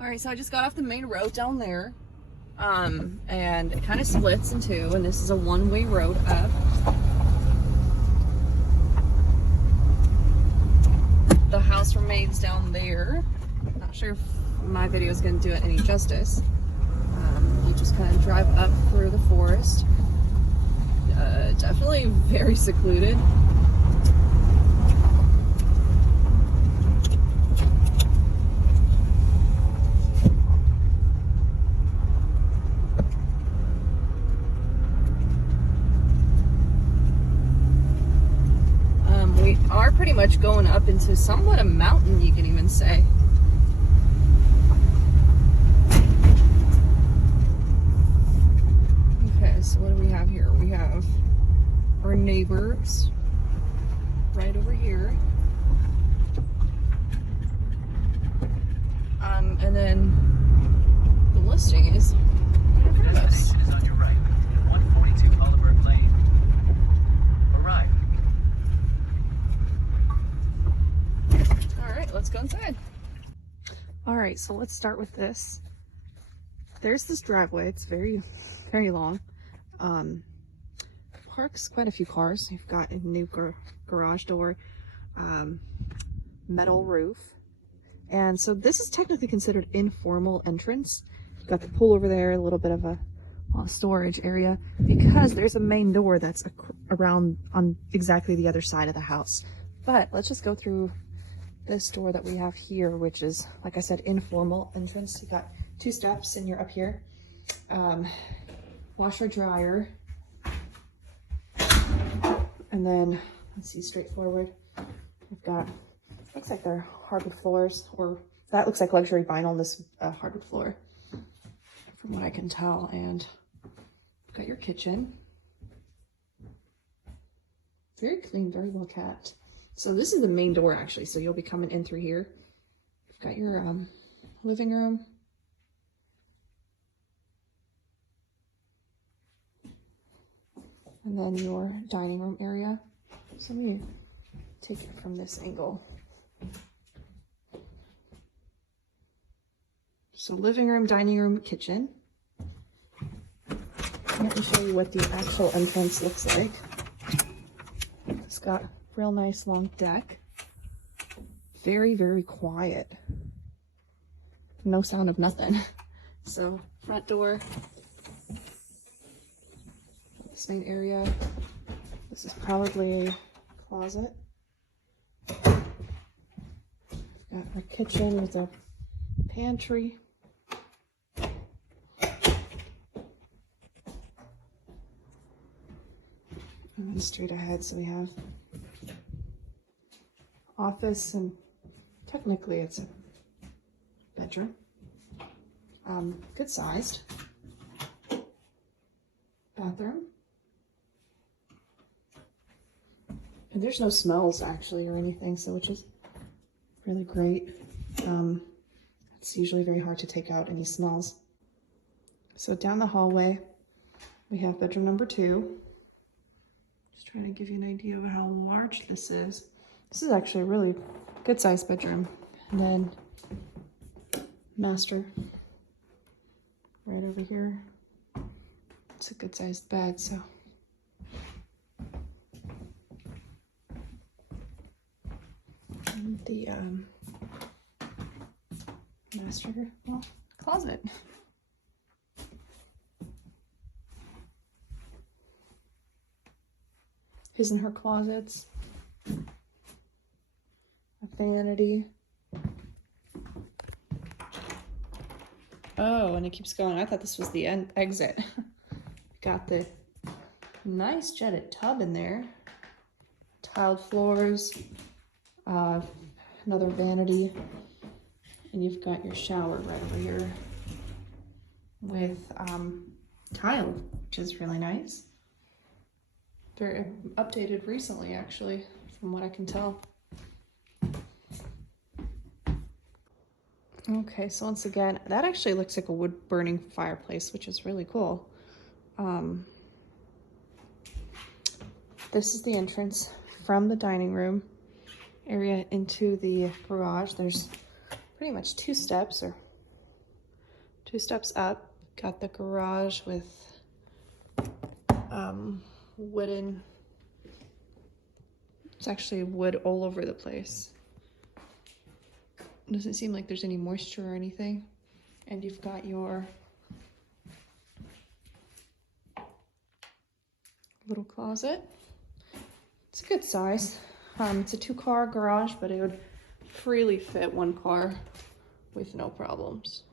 All right, so I just got off the main road down there, and it kind of splits in two, and this is a one-way road up. The house remains down there. Not sure if my video is going to do it any justice. You just kind of drive up through the forest. Definitely very secluded. We are pretty much going up into somewhat a mountain, you can even say. Okay, so what do we have here? We have our neighbors right over here. And then the listing is right in front of us. Destination is on your right, 142 Oliver Lane. Arrive. All right, let's go inside. All right, so let's start with this. There's this driveway. It's very, very long. Parks quite a few cars. You've got a new garage door, metal roof. And so this is technically considered informal entrance. You've got the pool over there, a little bit of a storage area, because there's a main door that's around on exactly the other side of the house. But let's just go through this door that we have here, which is, like I said, informal entrance. You got 2 steps and you're up here. Washer dryer. And then, let's see, straightforward. We've got, looks like they're hardwood floors, or that looks like luxury vinyl, this hardwood floor, from what I can tell. And you've got your kitchen. Very clean, very well kept. So this is the main door, actually, so you'll be coming in through here. You've got your living room. And then your dining room area. So let me take it from this angle. So living room, dining room, kitchen. Let me show you what the actual entrance looks like. It's got a real nice long deck. Very, very quiet. No sound of nothing. So front door. This main area. This is probably a closet. We've got our kitchen with a pantry. And then straight ahead, so we have office, and technically it's a bedroom. Good sized. Bathroom. And there's no smells actually or anything, so which is really great. It's usually very hard to take out any smells. So down the hallway, we have bedroom number 2. Just trying to give you an idea of how large this is. This is actually a really good sized bedroom. And then master right over here. It's a good sized bed, so. And the master closet. His and her closets. A vanity. Oh, and it keeps going. I thought this was the exit. Got the nice jetted tub in there. Tiled floors. Another vanity. And you've got your shower right over here with tile, which is really nice. Very updated recently, actually, from what I can tell. Okay, so once again, that actually looks like a wood burning fireplace, which is really cool. This is the entrance from the dining room area into the garage. There's pretty much 2 steps, or 2 steps up, got the garage with wooden, it's actually wood all over the place. It doesn't seem like there's any moisture or anything. And you've got your little closet. It's a good size. It's a 2-car garage, but it would freely fit 1 car with no problems.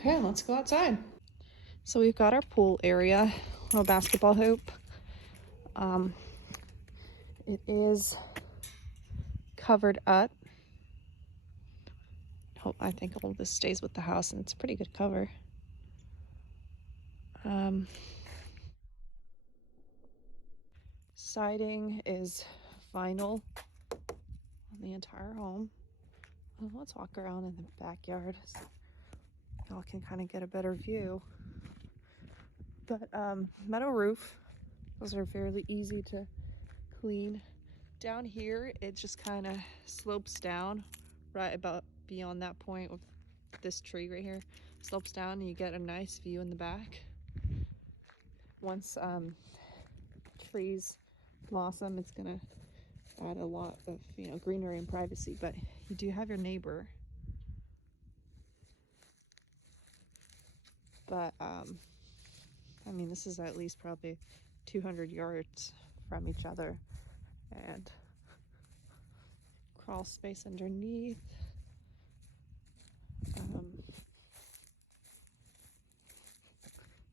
Okay, let's go outside. So we've got our pool area, a basketball hoop. It is covered up. I think all of this stays with the house, and it's a pretty good cover. Siding is vinyl on the entire home. Well, let's walk around in the backyard so y'all can kind of get a better view. But metal roof, those are fairly easy to clean. Down here, it just kind of slopes down right about beyond that point with this tree right here. Slopes down and you get a nice view in the back. Once trees blossom, it's gonna add a lot of, you know, greenery and privacy, but you do have your neighbor. But I mean, this is at least probably 200 yards from each other, and crawl space underneath.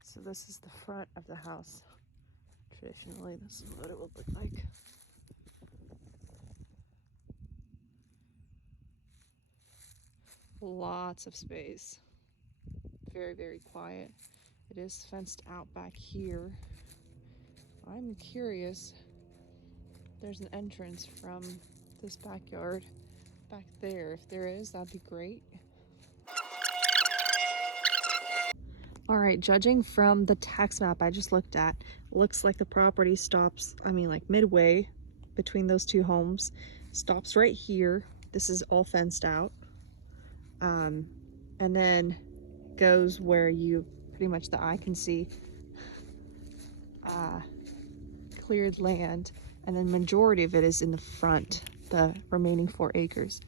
So this is the front of the house. Traditionally, this is what it would look like. Lots of space. Very, very quiet. It is fenced out back here. I'm curious. There's an entrance from this backyard back there. If there is, that'd be great. All right, judging from the tax map I just looked at, looks like the property stops, like midway between those 2 homes, stops right here. This is all fenced out. And then goes where you pretty much the eye can see cleared land, and then majority of it is in the front, the remaining 4 acres.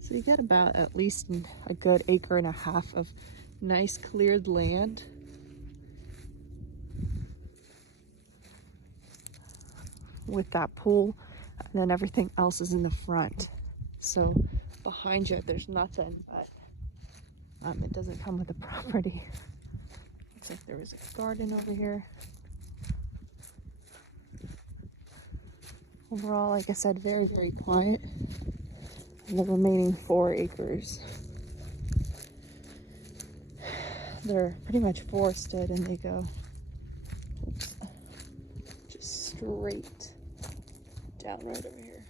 So you get about at least a good 1.5 acres of nice cleared land. With that pool, and then everything else is in the front. So behind you there's nothing, but it doesn't come with the property. Looks like there was a garden over here. Overall, like I said, very, very quiet. And the remaining 4 acres, they're pretty much forested, and they go just straight down right over here.